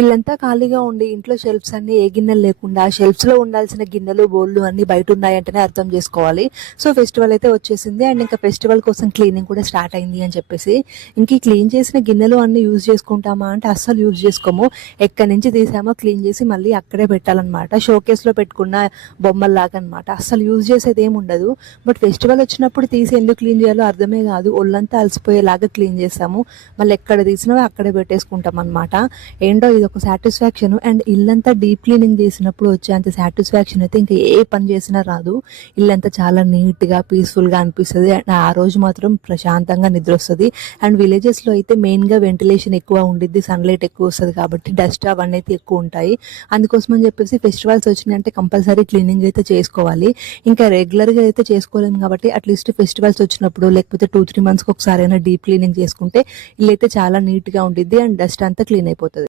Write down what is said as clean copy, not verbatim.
ఇల్లంతా ఖాళీగా ఉండి ఇంట్లో షెల్ఫ్స్ అన్ని ఏ గిన్నెలు లేకుండా షెల్ఫ్స్ లో ఉండాల్సిన గిన్నెలు బోళ్ళు అన్ని బయట ఉన్నాయంటేనే అర్థం చేసుకోవాలి. సో ఫెస్టివల్ అయితే వచ్చేసింది అండ్ ఇంకా ఫెస్టివల్ కోసం క్లీనింగ్ కూడా స్టార్ట్ అయింది అని చెప్పేసి ఇంక ఈ క్లీన్ చేసిన గిన్నెలు అన్ని యూజ్ చేసుకుంటామా అంటే అస్సలు యూజ్ చేసుకోము. ఎక్కడి నుంచి తీసామో క్లీన్ చేసి మళ్ళీ అక్కడే పెట్టాలన్నమాట. షోకేస్ లో పెట్టుకున్న బొమ్మల్లాగా అనమాట. అస్సలు యూజ్ చేసేది ఏమి ఉండదు. బట్ ఫెస్టివల్ వచ్చినప్పుడు తీసి ఎందుకు క్లీన్ చేయాలో అర్థమే కాదు. ఒళ్ళంతా అలసిపోయేలాగా క్లీన్ చేస్తాము. మళ్ళీ ఎక్కడ తీసినా అక్కడే పెట్టేసుకుంటాం అనమాట. ఏంటో ఇది ఒక సాటిస్ఫాక్షన్. అండ్ ఇల్లంతా డీప్ క్లీనింగ్ చేసినప్పుడు వచ్చేంత సాటిస్ఫాక్షన్ అయితే ఇంకా ఏ పని చేసినా రాదు. ఇల్లంతా చాలా నీట్గా పీస్ఫుల్గా అనిపిస్తుంది అండ్ ఆ రోజు మాత్రం ప్రశాంతంగా నిద్ర వస్తుంది. అండ్ విలేజెస్లో అయితే మెయిన్గా వెంటిలేషన్ ఎక్కువ ఉండిద్ది, సన్లైట్ ఎక్కువ వస్తుంది కాబట్టి డస్ట్ అవన్నీ అయితే ఎక్కువ ఉంటాయి. అందుకోసం అని చెప్పేసి ఫెస్టివల్స్ వచ్చినాయంటే కంపల్సరీ క్లీనింగ్ అయితే చేసుకోవాలి. ఇంకా రెగ్యులర్గా అయితే చేసుకోలేము కాబట్టి అట్లీస్ట్ ఫెస్టివల్స్ వచ్చినప్పుడు లేకపోతే 2-3 monthsకి ఒకసారి అయినా డీప్ క్లీనింగ్ చేసుకుంటే ఇల్లు అయితే చాలా నీట్గా ఉండిద్ది అండ్ డస్ట్ అంతా క్లీన్ అయిపోతుంది.